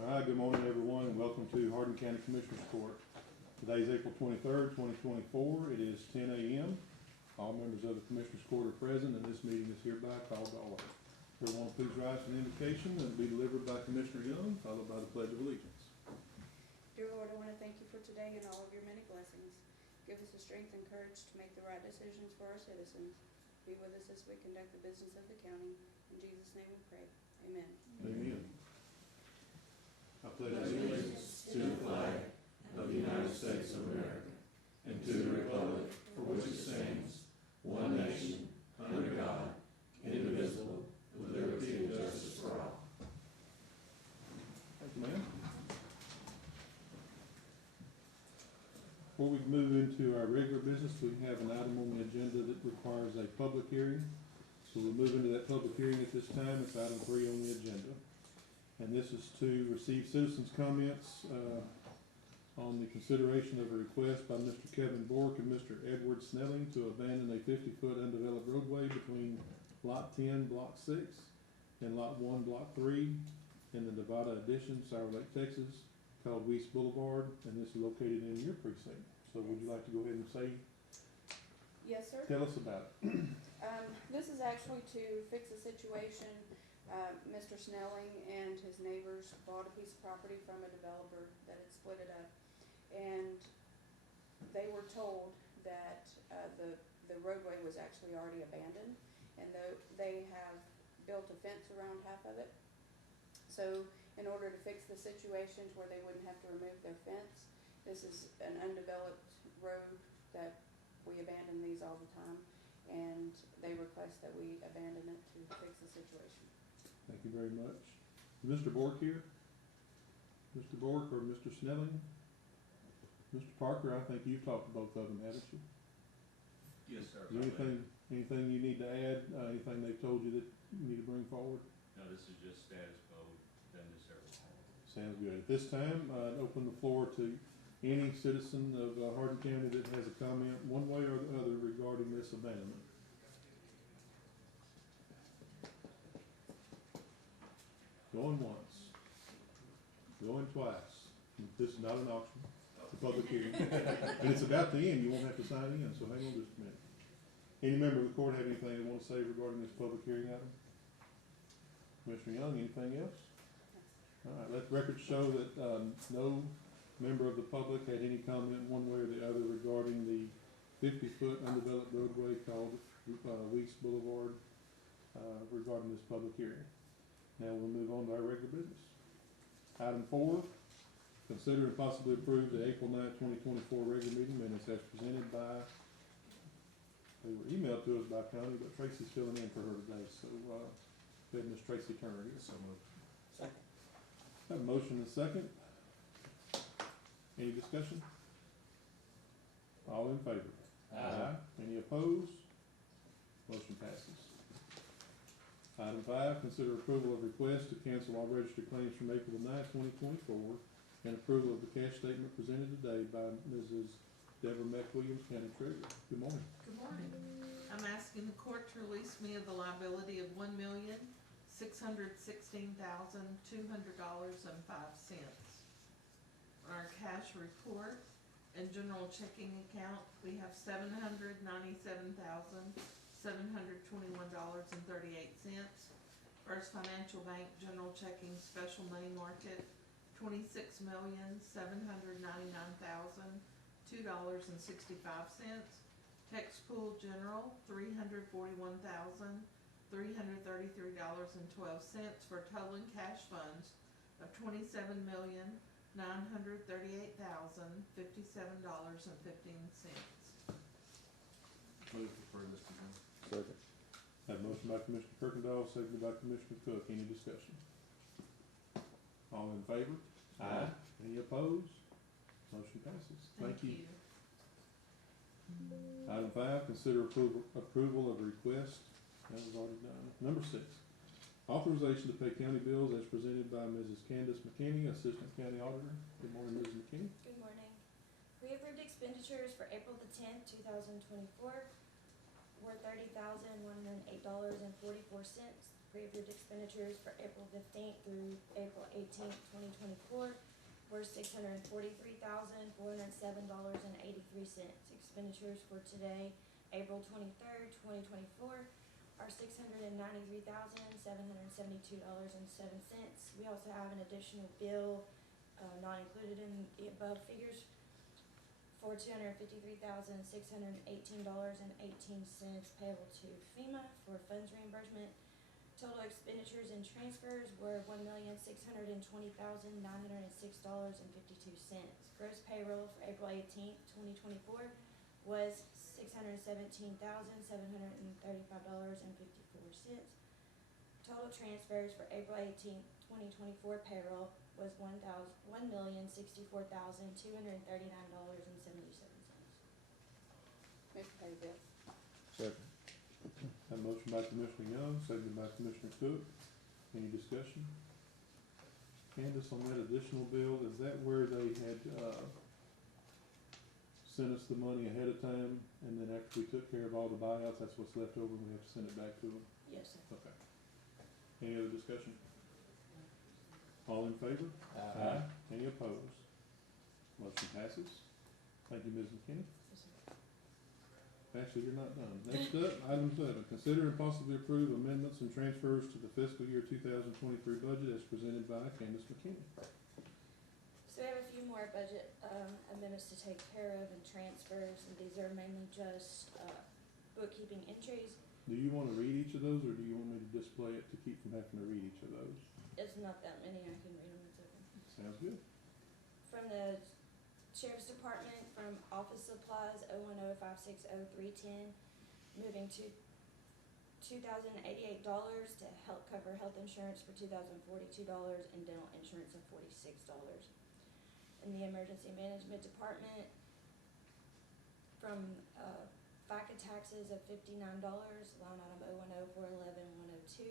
All right, good morning, everyone, and welcome to Hardin County Commissioners Court. Today is April 23rd, 2024. It is 10 a.m. All members of the Commissioners Court are present, and this meeting is hereby called to order. Everyone, please rise for an invocation that will be delivered by Commissioner Young, followed by the Pledge of Allegiance. Dear Lord, I want to thank you for today and all of your many blessings. Give us the strength and courage to make the right decisions for our citizens. Be with us as we conduct the business of the county. In Jesus' name we pray. Amen. Amen. I pledge allegiance to the flag of the United States of America and to the republic for which it stands, one nation, under God, indivisible, with liberty and justice for all. Thank you, ma'am. Before we move into our regular business, we have an item on the agenda that requires a public hearing. So we'll move into that public hearing at this time. It's item 3 on the agenda. And this is to receive citizens' comments on the consideration of a request by Mr. Kevin Bork and Mr. Edward Snelling to abandon a 50-foot undeveloped roadway between Lot 10, Block 6, and Lot 1, Block 3, in the Nevada Addition, Sour Lake, Texas, called Weiss Boulevard, and this is located in your precinct. So would you like to go ahead and say? Yes, sir. Tell us about it. This is actually to fix a situation. Mr. Snelling and his neighbors bought a piece of property from a developer that had split it up, and they were told that the roadway was actually already abandoned, and they have built a fence around half of it. So in order to fix the situation to where they wouldn't have to remove their fence, this is an undeveloped road that we abandon these all the time, and they request that we abandon it to fix the situation. Thank you very much. Is Mr. Bork here? Mr. Bork or Mr. Snelling? Mr. Parker, I think you've talked to both of them, haven't you? Yes, sir. Is there anything you need to add? Anything they've told you that you need to bring forward? No, this is just status quo. We've done this several times. Sounds good. At this time, I'd open the floor to any citizen of Hardin County that has a comment one way or the other regarding this abandonment. Going once, going twice. This is not an auction, it's a public hearing. And it's about to end, you won't have to sign in, so hang on just a minute. Any member of the court have anything they want to say regarding this public hearing item? Commissioner Young, anything else? All right, let the record show that no member of the public had any comment one way or the other regarding the 50-foot undeveloped roadway called Weiss Boulevard regarding this public hearing. Now we'll move on to our regular business. Item 4, consider and possibly approve the April 9, 2024 regular meeting minutes as presented by, they were emailed to us by Connie, but Tracy's filling in for her today, so go ahead, Ms. Tracy Turner here. So moved. Second. Have a motion and a second. Any discussion? All in favor? Aye. Any opposed? Motion passes. Item 5, consider approval of request to cancel all registered claims from April 9, 2024, and approval of the cash statement presented today by Mrs. Deborah McWilliams, County Treasurer. Good morning. Good morning. I'm asking the court to release me of the liability of $1,616,200.05. On our cash report and general checking account, we have $797,721.38. First Financial Bank General Checking Special Money Market, $26,799,002.65. Tax Pool General, $341,333.12 for a total in cash funds of $27,938,057.15. Move to approve, Mr. Young. Second. Have a motion by Commissioner Kirkendall, seconded by Commissioner Cook. Any discussion? All in favor? Aye. Any opposed? Motion passes. Thank you. Item 5, consider approval of request. That was already done. Number 6, authorization to pay county bills as presented by Mrs. Candace McKinney, Assistant County Auditor. Good morning, Mrs. McKinney. Good morning. We approved expenditures for April the 10th, 2024 were $30,108.44. Pre-approved expenditures for April 15th through April 18th, 2024 were $643,407.83. Expenditures for today, April 23rd, 2024 are $693,772.07. We also have an additional bill, not included in the above figures, for $253,618.18 payable to FEMA for funds reimbursement. Total expenditures and transfers were $1,620,906.52. Gross payroll for April 18th, 2024 was $617,735.54. Total transfers for April 18th, 2024 payroll was $1,064,239.77. Move to pay the bills. Second. Have a motion by Commissioner Young, seconded by Commissioner Cook. Any discussion? Candace, on that additional bill, is that where they had, sent us the money ahead of time, and then after we took care of all the buyouts, that's what's left over, and we have to send it back to them? Yes, sir. Okay. Any other discussion? All in favor? Aye. Any opposed? Motion passes. Thank you, Ms. McKinney. Yes, sir. Actually, you're not done. Next up, item 7, consider and possibly approve amendments and transfers to the fiscal year 2023 budget as presented by Candace McKinney. So we have a few more budget amendments to take care of and transfers, and these are mainly just bookkeeping entries. Do you want to read each of those, or do you want me to display it to keep from having to read each of those? It's not that many, I can read them, it's okay. Sounds good. From the Sheriff's Department, from office supplies, 010560310, moving to $2,088 to help cover health insurance for $2,042 and dental insurance of $46. In the Emergency Management Department, from FICA taxes of $59, line item 010411102,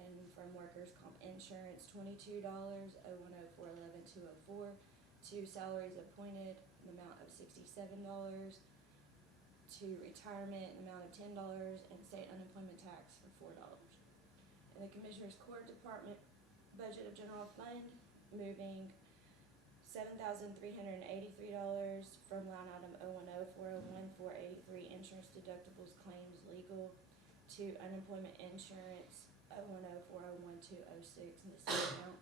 and from workers' comp insurance, $22, 010411204, to salaries appointed, an amount of $67, to retirement, an amount of $10, and state unemployment tax for $4. In the Commissioner's Court Department budget of general fund, moving $7,383 from line item 010401483 insurance deductibles claims legal to unemployment insurance 010401206 in the same amount.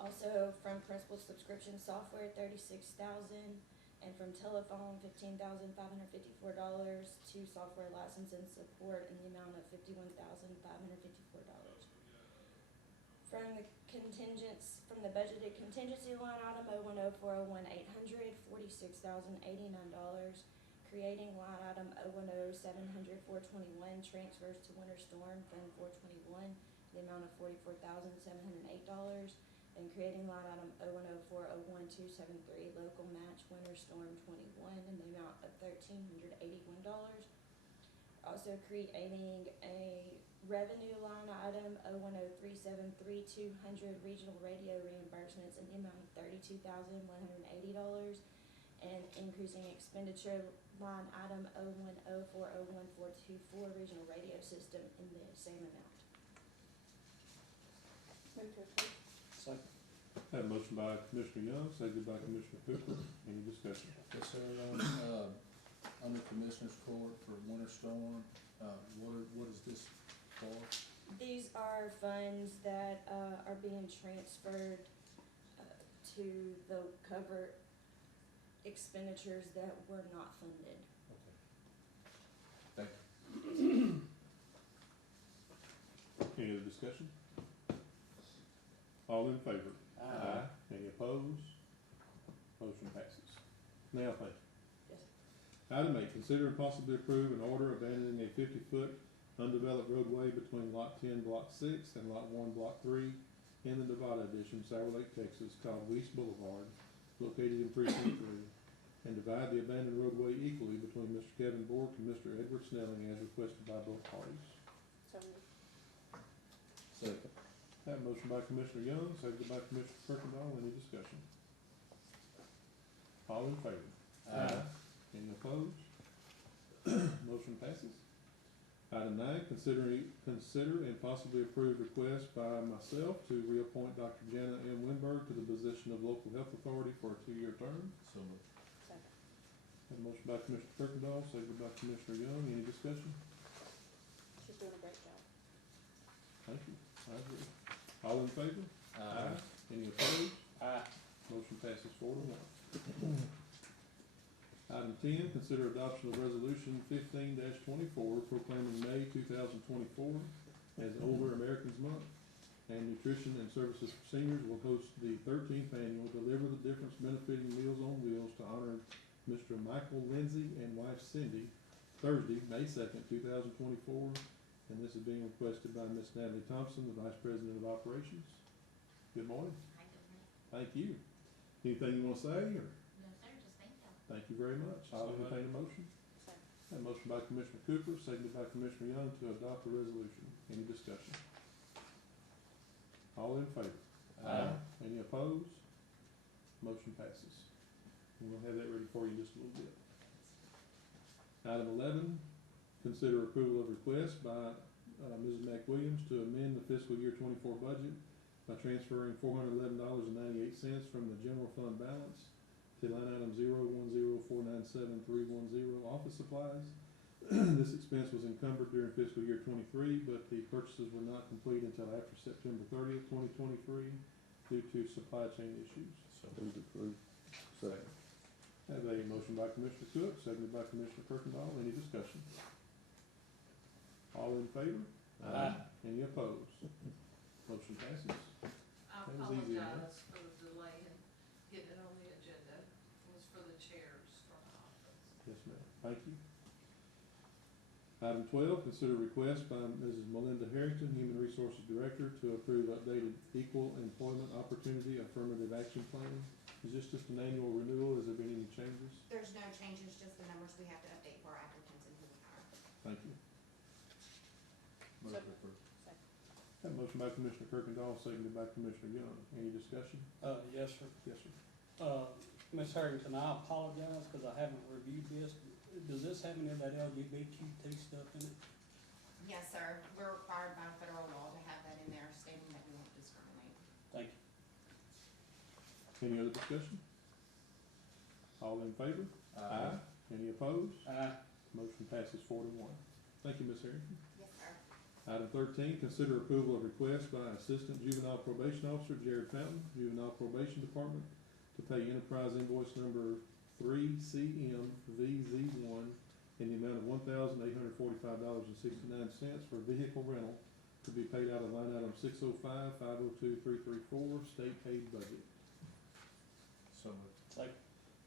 Also from principal subscription software, $36,000, and from telephone, $15,554 to software license and support in the amount of $51,554. From the budgeted contingency line item 010401800, $46,089, creating line item 010700421 transfers to winter storm fund 421, the amount of $44,708. And creating line item 010401273 local match winter storm 21 in the amount of $1,381. Also creating a revenue line item 010373200 regional radio reimbursements in the amount of $32,180, and increasing expenditure line item 010401424 regional radio system in the same amount. Move to approve. Second. Have a motion by Commissioner Young, seconded by Commissioner Cooper. Any discussion? Yes, sir. Under Commissioner's Court for winter storm, what is this for? These are funds that are being transferred to the cover expenditures that were not funded. Okay. Thank you. Any other discussion? All in favor? Aye. Any opposed? Motion passes. Now, thank you. Yes, sir. Item 8, consider and possibly approve an order abandoning a 50-foot undeveloped roadway between Lot 10, Block 6 and Lot 1, Block 3 in the Nevada Edition, Sour Lake, Texas, called Weiss Boulevard, located in Precinct 3, and divide the abandoned roadway equally between Mr. Kevin Bork and Mr. Edward Snelling as requested by both parties. So moved. Second. Have a motion by Commissioner Young, seconded by Commissioner Kirkendall. Any discussion? All in favor? Aye. Any opposed? Motion passes. Item 9, consider and possibly approve request by myself to reappoint Dr. Jana M. Winberg to the position of local health authority for a 2-year term. So moved. Second. Have a motion by Commissioner Kirkendall, seconded by Commissioner Young. Any discussion? She's doing a great job. Thank you. I agree. All in favor? Any opposed? Motion passes 4-1. Item 10, consider adoption of resolution 15-24 proclaiming May 2024 as Older Americans Month. And Nutrition and Services for Seniors will host the 13th annual Deliver the Difference benefiting Meals on Wheels to honor Mr. Michael Lindsay and wife Cindy, Thursday, May 2nd, 2024. And this is being requested by Ms. Natalie Thompson, the Vice President of Operations. Good morning. Hi, good morning. Thank you. Anything you want to say, or? No, sir, just thank you. Thank you very much. I'll entertain a motion. Second. A motion by Commissioner Cooper, seconded by Commissioner Young to adopt the resolution. Any discussion? All in favor? Any opposed? Motion passes. And we'll have that ready for you in just a little bit. Item 11, consider approval of request by Mrs. McWilliams to amend the fiscal year 24 budget by transferring $411.98 from the general fund balance to line item 010497310 office supplies. This expense was encumbered during fiscal year 23, but the purchases were not complete until after September 30th, 2023 due to supply chain issues. So moved. Approved. Second. Have a motion by Commissioner Cook, seconded by Commissioner Kirkendall. Any discussion? All in favor? Any opposed? Motion passes. I That was easy, huh? apologize for the delay in getting it on the agenda. It was for the chairs from the office. Yes, ma'am. Thank you. Item 12, consider request by Mrs. Melinda Harrington, Human Resources Director, to approve updated Equal Employment Opportunity Affirmative Action Plan. Is this just an annual renewal? Has there been any changes? There's no changes, just the numbers we have to update for our applicants and who we hire. Thank you. Motion approved. Second. Have a motion by Commissioner Kirkendall, seconded by Commissioner Young. Any discussion? Yes, sir. Yes, sir. Ms. Harrington, I apologize because I haven't reviewed this. Does this have any of that LGBTQ stuff in it? Yes, sir, we're required by federal law to have that in there stating that we won't discriminate. Thank you. Any other discussion? All in favor? Any opposed? Motion passes 4-1. Thank you, Ms. Harrington. Yes, sir. Item 13, consider approval of request by Assistant Juvenile Probation Officer Jared Fountain, Juvenile Probation Department, to pay enterprise invoice number 3CMVZ1 in the amount of $1,845.69 for vehicle rental to be paid out of line item 605-502-334, state aid budget. So moved. Second.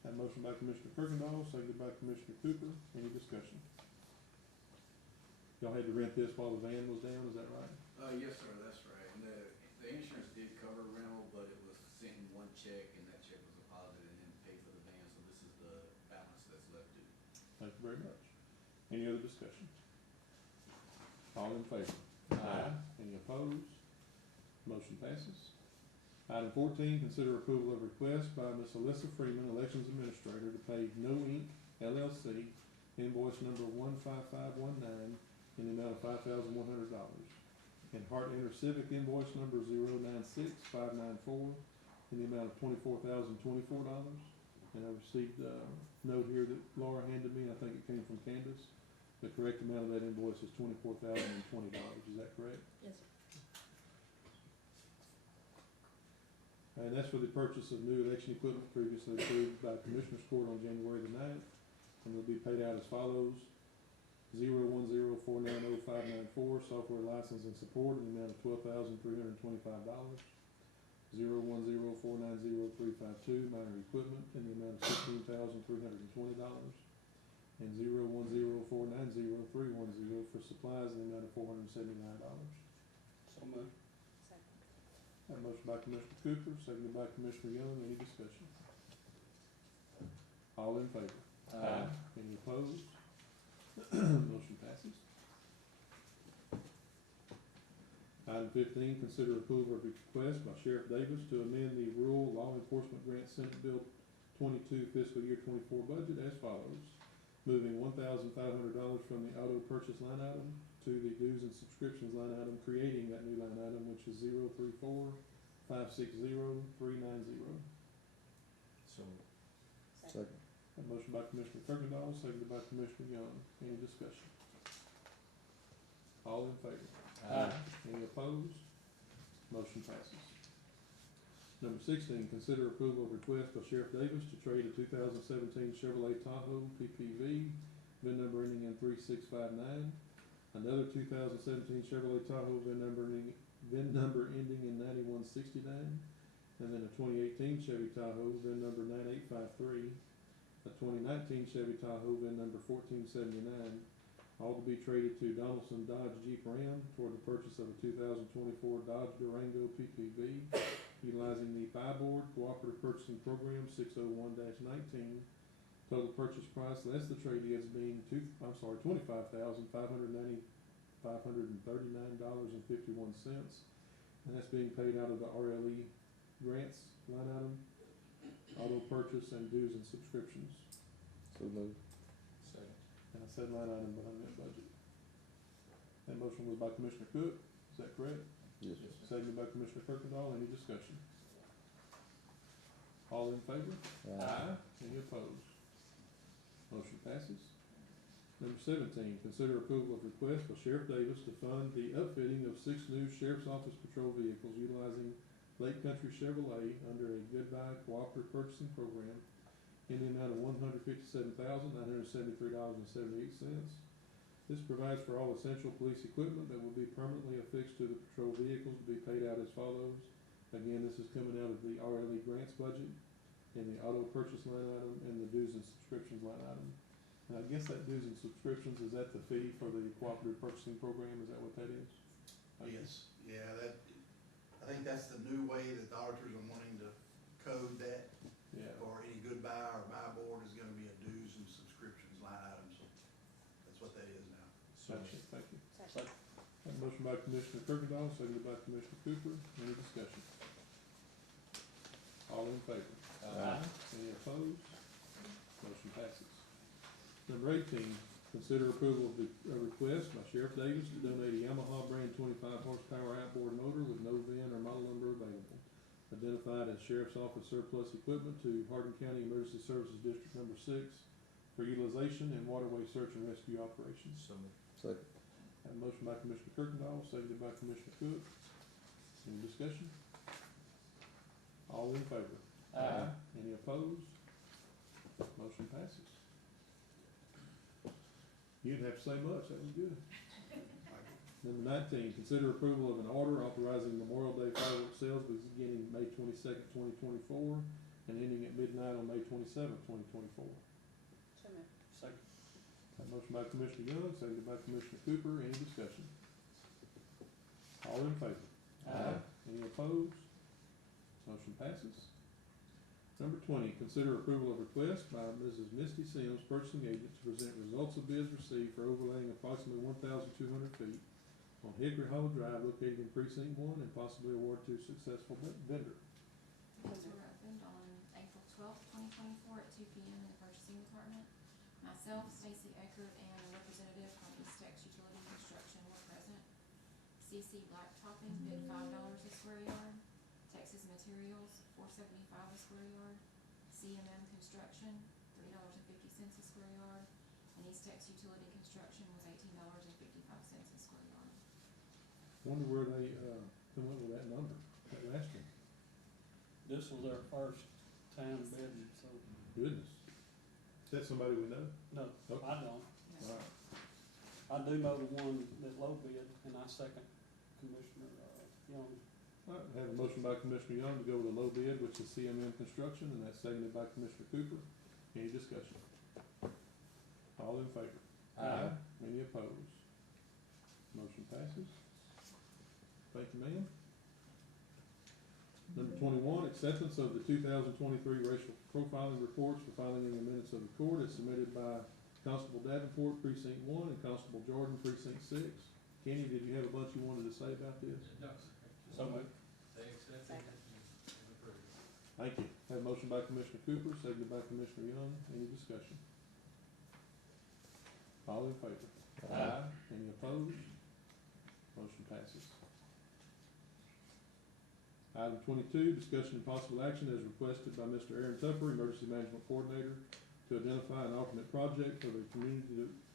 Have a motion by Commissioner Kirkendall, seconded by Commissioner Cooper. Any discussion? Y'all had to rent this while the van was down, is that right? Yes, sir, that's right. And the insurance did cover rental, but it was sent in one check, and that check was deposited and then paid for the van, so this is the balance that's left due. Thank you very much. Any other discussion? All in favor? Any opposed? Motion passes. Item 14, consider approval of request by Ms. Alyssa Freeman, Elections Administrator, to pay No Inc. LLC invoice number 15519 in the amount of $5,100. And Hardin Civic invoice number 096594 in the amount of $24,024. And I received a note here that Laura handed me, I think it came from Candace. The correct amount of that invoice is $24,020, is that correct? Yes, sir. And that's for the purchase of new election equipment previously approved by Commissioners Court on January the 9th. And will be paid out as follows: 010490594, software license and support in the amount of $12,325. 010490352, minor equipment in the amount of $16,320. And 010490310 for supplies in the amount of $479. So moved. Second. Have a motion by Commissioner Cooper, seconded by Commissioner Young. Any discussion? All in favor? Any opposed? Motion passes. Item 15, consider approval of request by Sheriff Davis to amend the Rural Law Enforcement Grant Senate Bill 22 fiscal year 24 budget as follows: moving $1,500 from the auto purchase line item to the dues and subscriptions line item, creating that new line item, which is 034-560-390. So, Second. A motion by Commissioner Kirkendall, seconded by Commissioner Young. Any discussion? All in favor? Aye. Any opposed? Motion passes. Number 16, consider approval of request by Sheriff Davis to trade a 2017 Chevrolet Tahoe PPV, VIN number ending in 3659, another 2017 Chevrolet Tahoe VIN number ending in 9169, and then a 2018 Chevy Tahoe VIN number 9853, a 2019 Chevy Tahoe VIN number 1479, all to be traded to Donaldson Dodge Jeep Ram toward the purchase of a 2024 Dodge Durango PPV, utilizing the Buy Board Cooperative Purchasing Program 601-19. Total purchase price less the trade is being $25,539.51, and that's being paid out of the RLE grants line item, auto purchase, and dues and subscriptions. So moved. second. And I said line item behind that budget. That motion was by Commissioner Cook, is that correct? Yes, Yes, sir. Seconded by Commissioner Kirkendall. Any discussion? All in favor? Any opposed? Motion passes. Number 17, consider approval of request by Sheriff Davis to fund the upfitting of 6 new Sheriff's Office patrol vehicles utilizing Lake Country Chevrolet under a Goodbye Cooperative Purchasing Program in the amount of $157,973.78. This provides for all essential police equipment that will be permanently affixed to the patrol vehicles to be paid out as follows. Again, this is coming out of the RLE grants budget and the auto purchase line item and the dues and subscriptions line item. And I guess that dues and subscriptions, is that the fee for the cooperative purchasing program? Is that what that is? Yes, yeah, I think that's the new way that the auditors are wanting to code that, Yeah. or any goodbye or buy board is gonna be a dues and subscriptions line item, so that's what that is now. Gotcha. Thank you. Second. Have a motion by Commissioner Kirkendall, seconded by Commissioner Cooper. Any discussion? All in favor? Any opposed? Motion passes. Number 18, consider approval of the request by Sheriff Davis to donate a Yamaha brand 25 horsepower outboard motor with no VIN or model number available, identified as Sheriff's Office surplus equipment to Hardin County Emergency Services District Number 6 for utilization in waterway search and rescue operations. So moved. Second. Have a motion by Commissioner Kirkendall, seconded by Commissioner Cook. Any discussion? All in favor? Any opposed? Motion passes. You didn't have to say much, that was good. Number 19, consider approval of an order authorizing Memorial Day fireworks sales beginning May 22nd, 2024, and ending at midnight on May 27th, 2024. So moved. Second. Have a motion by Commissioner Young, seconded by Commissioner Cooper. Any discussion? All in favor? Any opposed? Motion passes. Number 20, consider approval of request by Mrs. Misty Sims, purchasing agent, to present results of bids received for overlaying approximately 1,200 feet on Hickory Hollow Drive located in Precinct 1 and possibly award to successful vendor. Those were opened on April 12th, 2024 at 2 p.m. in the purchasing department. Myself, Stacy Eckert, and a representative from East Tex Utility Construction were present. CC Blacktopping bid $5 a square yard. Texas Materials, $4.75 a square yard. CMM Construction, $3.50 a square yard. And East Tex Utility Construction was $18.55 a square yard. Wonder where they come up with that number, that last one. This was our first time bidding, so, Goodness. Is that somebody we know? no, Okay. I don't. All right. I do know the one that low bid, and I second Commissioner, Young. All right, have a motion by Commissioner Young to go with the low bid, which is CMM Construction, and that's seconded by Commissioner Cooper. Any discussion? All in favor? Any opposed? Motion passes. Thank you, ma'am. Number 21, acceptance of the 2023 racial profiling reports for filing in the minutes of the court is submitted by Constable Davenport, Precinct 1, and Constable Jordan, Precinct 6. Kenny, did you have a bunch you wanted to say about this? No, So moved. they accepted it and approved it. Thank you. Have a motion by Commissioner Cooper, seconded by Commissioner Young. Any discussion? All in favor? Aye. Any opposed? Motion passes. Item 22, discussion and possible action as requested by Mr. Aaron Tupper, Emergency Management Coordinator, to identify an alternate project for the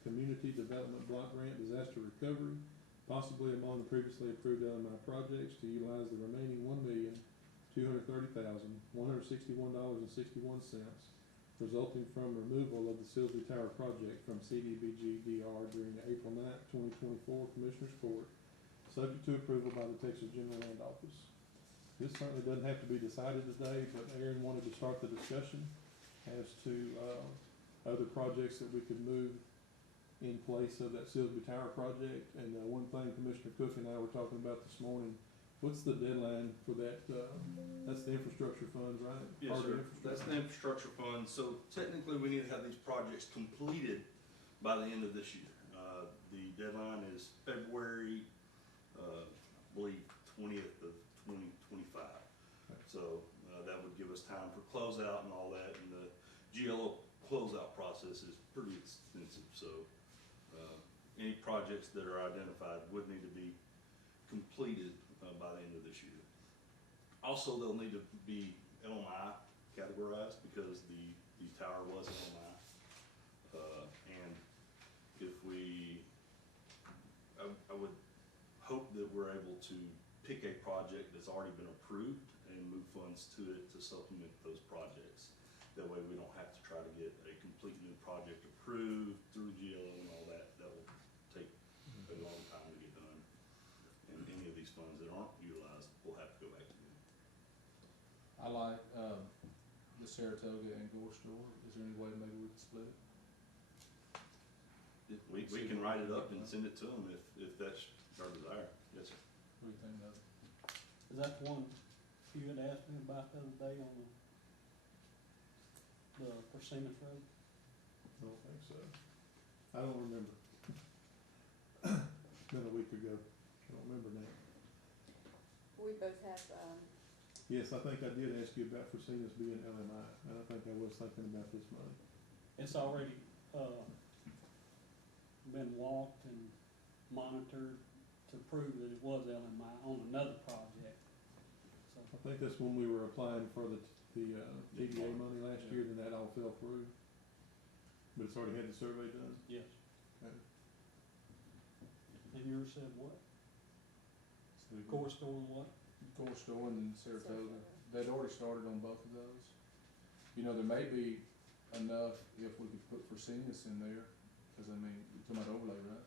Community Development Block Grant Disaster Recovery, possibly among the previously approved LMI projects, to utilize the remaining $1,230,161.61, resulting from removal of the Silsby Tower project from CDBG-DR during the April 9th, 2024 Commissioners Court, subject to approval by the Texas General Land Office. This certainly doesn't have to be decided today, but Aaron wanted to start the discussion as to other projects that we could move in place of that Silsby Tower project. And one thing Commissioner Cook and I were talking about this morning, what's the deadline for that? That's the infrastructure funds, right? Yes, Hardin sir. That's the infrastructure fund. So technically, we need to have these projects completed by the end of this year. The deadline is February, I believe, 20th of 2025. So that would give us time for closeout and all that. And the GLO closeout process is pretty extensive. So any projects that are identified would need to be completed by the end of this year. Also, they'll need to be LMI categorized because the tower was LMI. And if I would hope that we're able to pick a project that's already been approved and move funds to it to supplement those projects. That way we don't have to try to get a complete new project approved through GLO and all that. That will take a long time to get done. And any of these funds that aren't utilized, we'll have to go back to them. I like, the Saratoga and Gore store. Is there any way maybe we could split it? We can write it up and send it to them if that's our desire. Yes, sir. What do you think of it? Is that the one you had asked me about the other day on the Persimmon Road? I don't think so. I don't remember. It's been a week ago. I don't remember now. We both have, Yes, I think I did ask you about Fresenius being LMI, and I think I was thinking about this money. It's already, been walked and monitored to prove that it was LMI on another project. So, I think that's when we were applying for the TDA money last year, then that all fell through. But it's already had the survey done? yes. Okay. And yours said what? So Core store and what? Gore store and Saratoga. They'd already started on both of those. You know, there may be enough if we could put Fresenius in there, cause I mean, you're talking about overlay, right?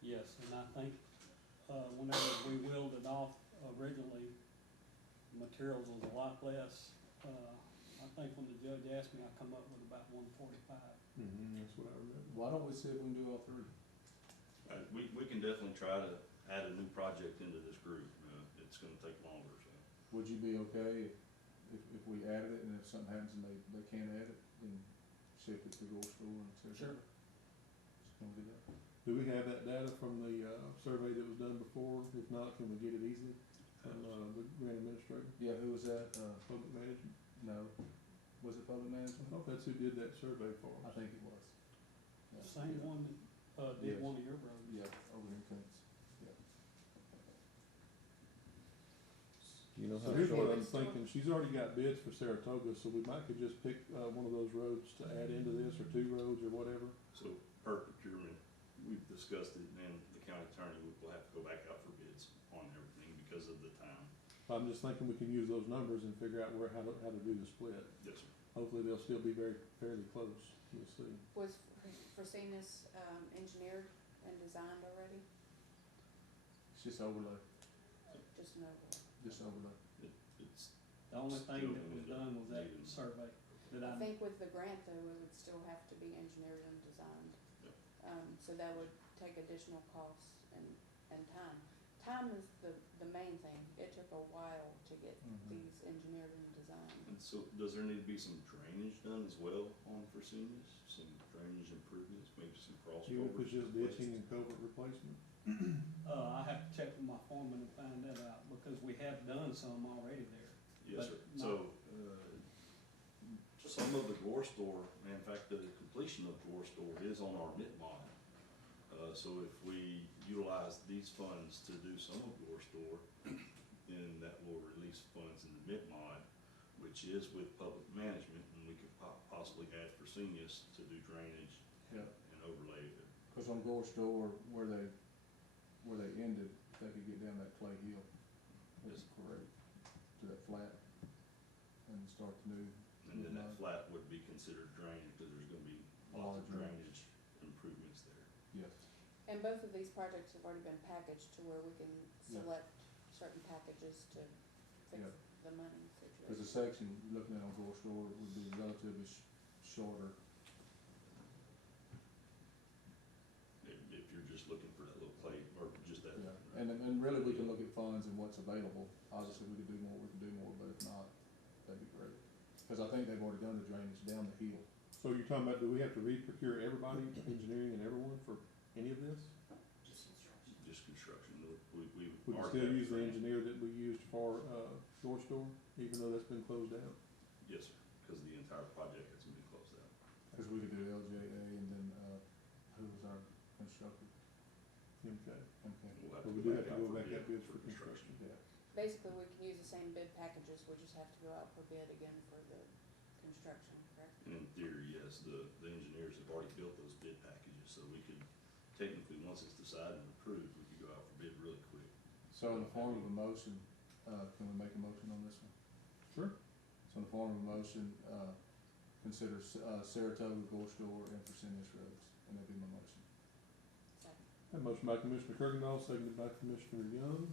Yes, and I think, whenever we wheeled it off originally, materials was a lot less. I think when the judge asked me, I come up with about 145. That's what I remember. Why don't we see if we can do all three? We can definitely try to add a new project into this group. It's gonna take longer, so. Would you be okay if we added it, and if something happens and they can't add it, then shift it to Gore store and Saratoga? Sure. Just gonna do that. Do we have that data from the survey that was done before? If not, can we get it easily from the grant administrator? Yeah, who was that? Public management? No. Was it public I management? thought that's who did that survey for I us. think it was. Yeah. Same one that, did Yes. one of your roads. Yeah, over here in Coons. Yeah. You know, so here's what I'm thinking, she's already got bids for Saratoga, so we might could just pick one of those roads to add into this, or two roads, or whatever. So per procurement, we've discussed it, and the county attorney will have to go back out for bids on everything because of the time. I'm just thinking we can use those numbers and figure out how to do the split. Yes, sir. Hopefully they'll still be fairly close, we'll see. was Fresenius, engineered and designed already? It's just overlay, Just no. just overlay. It's The only thing Still that was need to- done was that need to- survey that I I, think with the grant though, it would still have to be engineered and designed. Yep. So that would take additional costs and time. Time is the main thing. It took a while to get Mhm. these engineered and designed. And so, does there need to be some drainage done as well on for seniors? Some drainage improvements, maybe some cross Even if culverts it's just replaced? ditching and culvert replacement? I have to check with my foreman and find that out, because we have done some already there. Yes, sir. but So, some of the Gore store, and in fact, the completion of Gore store is on our MIT model. So if we utilize these funds to do some of Gore Store, then that will release funds in the mid-mod, which is with public management, and we could possibly add for seniors to do drainage Yeah. and overlay it. Cause on Gore Store, where they ended, they could get down that clay hill, which is correct, to that flat, and start the new. And then that flat would be considered drainage, because there's gonna be lots of drainage improvements there. Yes. And both of these projects have already been packaged to where we can Yeah. select certain packages to fix Yeah. the money Cause the situation. section you're looking at on Gore Store would be relatively shorter. If you're just looking for that little clay, or just that. Yeah, and really we can look at funds and what's available. Obviously, we could do more, but if not, that'd be great. Cause I think they've already done the drainage down the hill. So you're talking about, do we have to re-procure everybody, engineering and everyone for any of this? Just construction. We We can marked still that use the for- engineer that we used for, Door Store, even though that's been closed out? Yes, sir, because the entire project has been closed out. Cause we could do LJA and then, who was our constructor? Okay. Okay. We'll have But to we do go have to go back bid out bids for construction. Yeah. Basically, we can use the same bid packages, we just have to go out for bid again for the construction, correct? In theory, yes, the engineers have already built those bid packages, so we could technically, once it's decided and approved, we could go out for bid really quick. So in the form of a motion, can we make a motion on this one? Sure. So in the form of a motion, consider Saratoga, Gore Store, and Fresenius roads, and that'd be my motion. Second. Have a motion by Commissioner Kirkendall, seconded by Commissioner Young.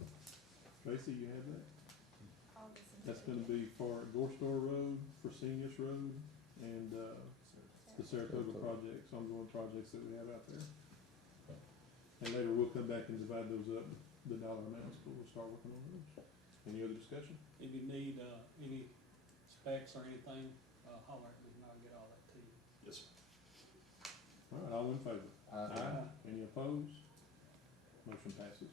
Tracy, you have that? All this in That's gonna be for Gore Store Road, Fresenius Road, and, the Saratoga projects, ongoing projects that we have out there. And later we'll come back and divide those up, the dollar amounts, but we'll start working on those. Any other discussion? If you need, any specs or anything, holler at me and I'll get all that to you. Yes, sir. All right, all in favor? Aye. Any opposed? Motion passes.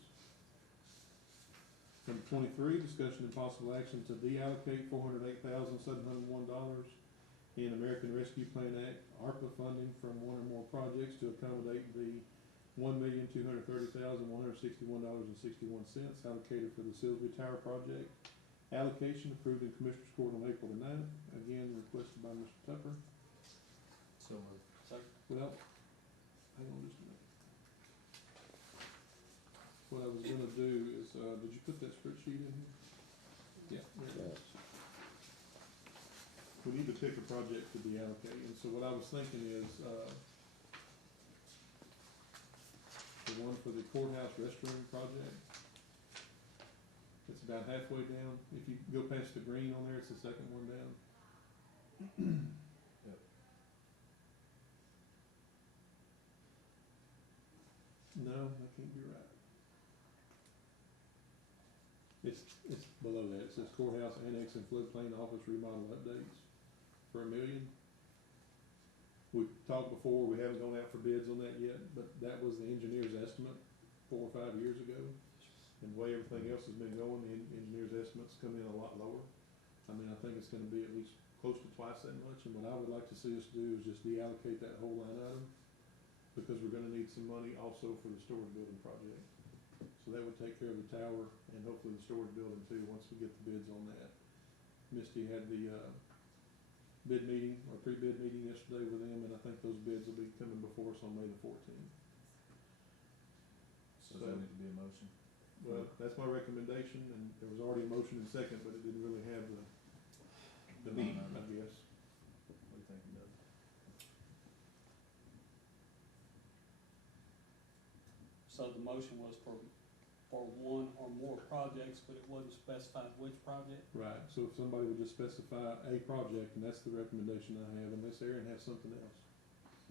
Number 23, discussion and possible action to deallocate $408,701 in American Rescue Plan Act ARPA funding from one or more projects to accommodate the $1,230,161.61 allocated for the Silsby Tower project. Allocation approved in Commissioners Court on April the 9th, again requested by Mr. Tupper. So moved. Well, hang on just a minute. What I was gonna do is, did you put that spreadsheet in here? Yeah, there it is. We need to pick a project to be allocated, and so what I was thinking is, the one for the courthouse restroom project. It's about halfway down. If you go past the green on there, it's the second one down. Yep. No, that can't be right. It's below that. It says courthouse annex and floodplain office remodel updates for $1 million. We've talked before, we haven't gone out for bids on that yet, but that was the engineer's estimate 4 or 5 years ago. And the way everything else has been going, the engineer's estimates come in a lot lower. I mean, I think it's gonna be at least close to twice that much, and what I would like to see us do is just deallocate that whole line item, because we're gonna need some money also for the storage building project. So that would take care of the tower and hopefully the storage building too, once we get the bids on that. Misty had the, bid meeting, or pre-bid meeting yesterday with them, and I think those bids will be coming before us on May the 14th. So does that need to be a motion? Well, that's my recommendation, and there was already a motion and second, but it didn't really have the meat, I guess. What do you think, Doug? So the motion was for one or more projects, but it wasn't specified which project? Right, so if somebody would just specify a project, and that's the recommendation I have, unless Aaron has something else.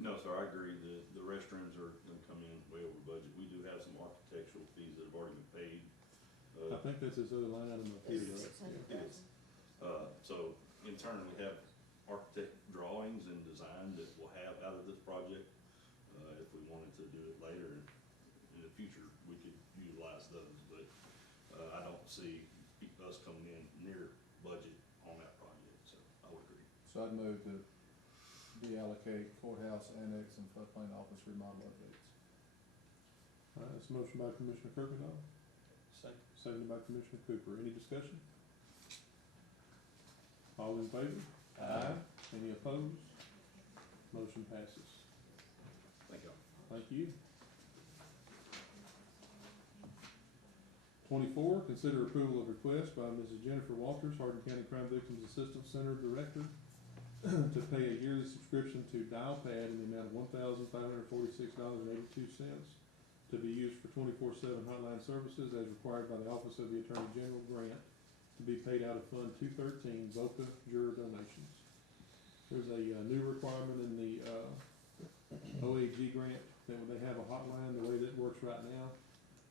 No, sir, I agree. The restrooms are gonna come in way over budget. We do have some architectural fees that have already been paid. I think that's his other line item up here, It's right? $600,000. So in turn, we have architect drawings and design that we'll have out of this project. If we wanted to do it later in the future, we could utilize those, but, I don't see us coming in near budget on that project, so I would agree. So I'd move to deallocate courthouse annex and floodplain office remodel updates. Alright, that's a motion by Commissioner Kirkendall, Second. seconded by Commissioner Cooper. Any discussion? All in favor? Aye. Any opposed? Motion passes. Thank you. Thank you. 24, consider approval of request by Mrs. Jennifer Walters, Hardin County Crime Victims Assistance Center Director, to pay a yearly subscription to Dialpad in the amount of $1,546.82 to be used for 24/7 hotline services as required by the Office of the Attorney General grant to be paid out of Fund 213 VOCA juror donations. There's a new requirement in the OAG grant that when they have a hotline, the way that works right now,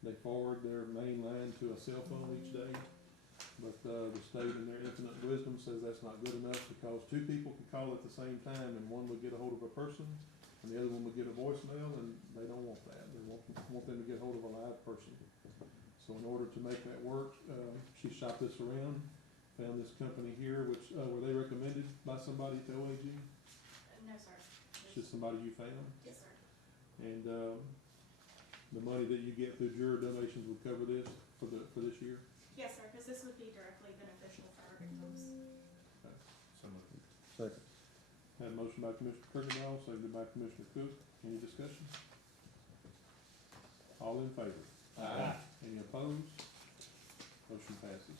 they forward their main line to a cell phone each day. But the state in their infinite wisdom says that's not good enough because two people can call at the same time and one would get a hold of a person and the other one would get a voicemail, and they don't want that. They want them to get hold of a live person. So in order to make that work, she shopped this around, found this company here, which, were they recommended by somebody at the OAG? No, sir. It's just somebody you found? Yes, sir. And, the money that you get through juror donations would cover this for this year? Yes, sir, because this would be directly beneficial for our victims. So moved. Second. Had a motion by Commissioner Kirkendall, seconded by Commissioner Cook. Any discussion? All in favor? Aye. Any opposed? Motion passes.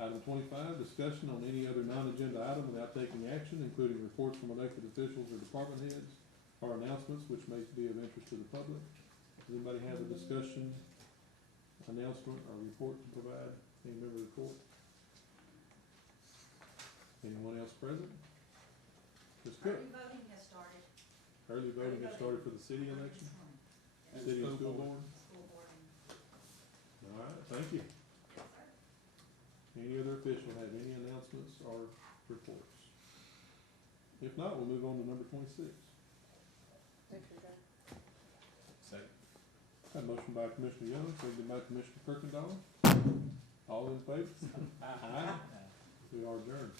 Item 25, discussion on any other non-agenda item without taking action, including reports from elected officials or department heads, or announcements which may be of interest to the public. Does anybody have a discussion, announcement, or report to provide? Any member of the court? Anyone else present? Ms. Cook? Early voting has started. Early voting has started for the city election? And City and school school board. board? School board and, All right, thank you. yes, sir. Any other official have any announcements or reports? If not, we'll move on to number 26. Motion done. Second. Got a motion by Commissioner Young, seconded by Commissioner Kirkendall. All in favor? Aye. We are adjourned.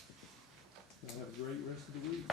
Y'all have a great rest of the week.